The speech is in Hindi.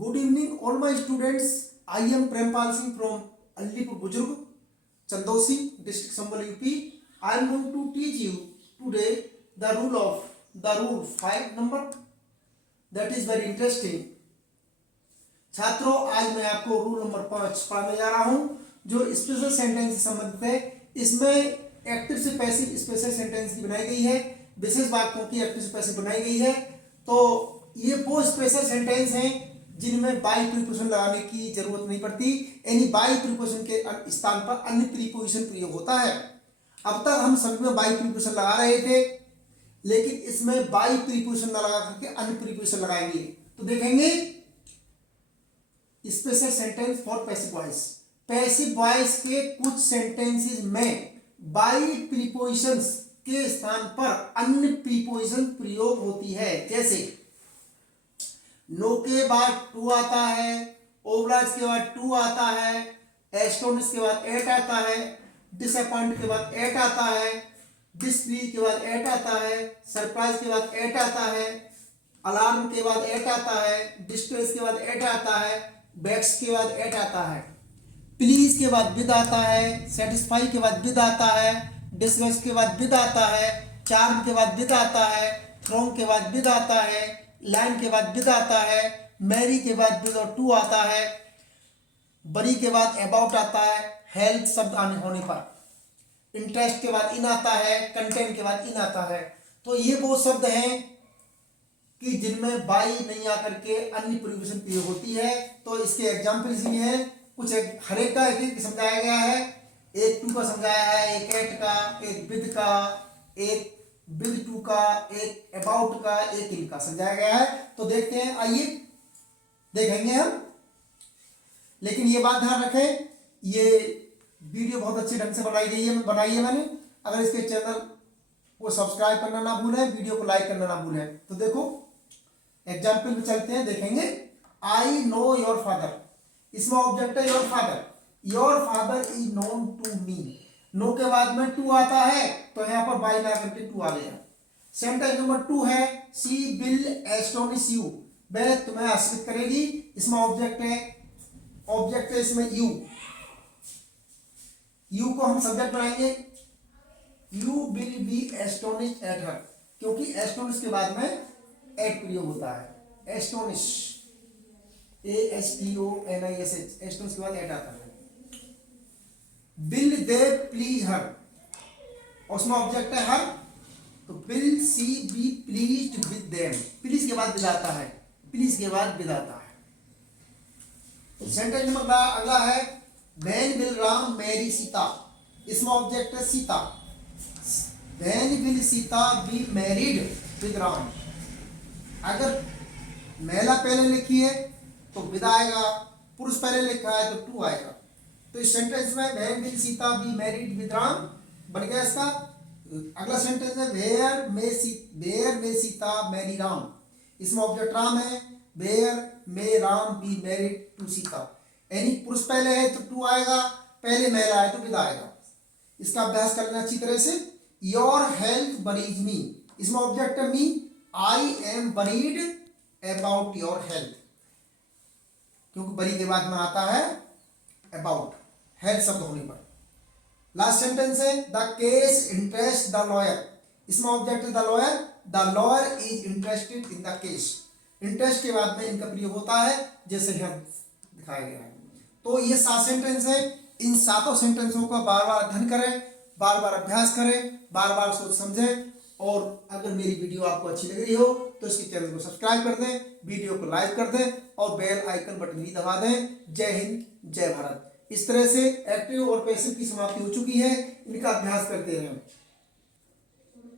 Good evening, all my students. I am Prempal Singh from Alipur Bujurg, Chandosi, district Sambal UP. I am going to teach you today the rule 5 number. That is very interesting. छात्रों, आज मैं आपको रूल नंबर 5 पढ़ाने जा रहा हूं जो स्पेशल सेंटेंस से संबंधित है। इसमें एक्टिव से पैसिव स्पेशल सेंटेंस की बनाई गई है, विशेष वाक्यों की एक्टिव से पैसिव बनाई गई है। तो ये वो स्पेशल सेंटेंस हैं जिनमें बाई प्रीपोजिशन लगाने की जरूरत नहीं पड़ती, यानी बाई प्रीपोजिशन के स्थान पर अन्य प्रीपोजिशन प्रयोग होता है। अब तक हम सभी में बाई प्रीपोजिशन लगा रहे थे, लेकिन इसमें बाई प्रीपोजिशन न लगा करके अन्य प्रीपोजिशन लगाएंगे। तो देखेंगे special sentence for passive voice. Passive voice के कुछ सेंटेंसेस में बाई प्रीपोजिशंस के स्थान पर अन्य प्रीपोजिशन प्रयोग होती है। जैसे नो के बाद टू आता है, ओब्लाइज के बाद टू आता है, एस्टोनिश के बाद एट आता है, डिसअपॉइंट के बाद एट आता है, डिसप्लीज के बाद एट आता है, सरप्राइज के बाद एट आता है, अलार्म के बाद एट आता है, डिस्ट्रेस के बाद एट आता है, बैक्स के बाद एट आता है, प्लीज के बाद विद आता है, सेटिस्फाई के बाद विद आता है, डिसमिस के बाद विद आता है, चार्म के बाद विद आता है, थ्रोंग के बाद विद आता है, लाइन के बाद विद आता है, मैरी के बाद विद और टू आता है, बरी के बाद अबाउट आता है, हेल्थ शब्द आने होने पर, इंटरेस्ट के बाद इन आता है, कंटेंट के बाद इन आता है। तो ये वो शब्द हैं कि जिनमें बाई नहीं आकर के अन्य प्रीपोजिशन प्रयोग होती है। तो इसके एग्जाम्पल इसमें है, कुछ हर एक का एक समझाया गया है। एक टू का समझाया है, एक एट का, एक विद का, एक विद टू का, एक अबाउट का, एक इन का समझाया गया है। तो देखते हैं, आइए देखेंगे हम। लेकिन ये बात ध्यान रखें, ये वीडियो बहुत अच्छे ढंग से बनाई है मैंने। अगर इसके चैनल को सब्सक्राइब करना ना भूलें, वीडियो को लाइक करना ना भूलें। तो देखो एग्जाम्पल में चलते हैं, देखेंगे। आई नो योर फादर, इसमें ऑब्जेक्ट है your father. Your father is known to me. Know के बाद में टू आता है, तो यहाँ पर बाई ला करके टू आ गया। सेंटेंस नंबर 2 है, शी विल एस्टोनिश यू, वह तुम्हें आश्चर्य करेगी। इसमें ऑब्जेक्ट है इसमें यू। यू को हम सब्जेक्ट बनाएंगे, you will be astonish at her, क्योंकि एस्टोनिश के बाद में एट प्रयोग होता है। एस्टोनिश, ASTONISH, एस्टोनिश के बाद एट आता है। विल दे प्लीज हर, उसमें ऑब्जेक्ट है हर, तो will she be pleased with them, please के बाद विद आता है, प्लीज के बाद विद आता है। सेंटेंस नंबर अगला है, when will Ram marry Sita, इसमें ऑब्जेक्ट है Sita. When will Sita be married with Ram, अगर महिला पहले लिखी है तो विद आएगा, पुरुष पहले लिखा है तो टू आएगा। तो इस सेंटेंस में when will Sita be married with Ram बन गया इसका। अगला सेंटेंस है, where may Sita marry Ram, इसमें ऑब्जेक्ट राम है। Where may Ram be married to Sita, यानी पुरुष पहले है तो टू आएगा, पहले महिला है तो विद आएगा। इसका अभ्यास करना अच्छी तरह से। योर हेल्थ वरीज मी, इसमें ऑब्जेक्ट है me. I am worried about your health, क्योंकि वरी के बाद में आता है अबाउट, हेल्थ शब्द होने पर। लास्ट सेंटेंस है, the case interest the lawyer, इसमें ऑब्जेक्ट है the lawyer. The lawyer is interested in the case, interest के बाद में इनका प्रयोग होता है, जैसे यहाँ दिखाया गया है। तो ये 7 सेंटेंस है। इन 7 सेंटेंसों का बार बार अध्ययन करें, बार बार अभ्यास करें, बार बार सोच समझें। और अगर मेरी वीडियो आपको अच्छी लग रही हो तो इसके चैनल को सब्सक्राइब कर दें, वीडियो को लाइक कर दें और बेल आइकन बटन भी दबा दें। जय हिंद, जय भारत। इस तरह से एक्टिव और पैसिव की समाप्ति हो चुकी है, इनका अभ्यास करते रहें।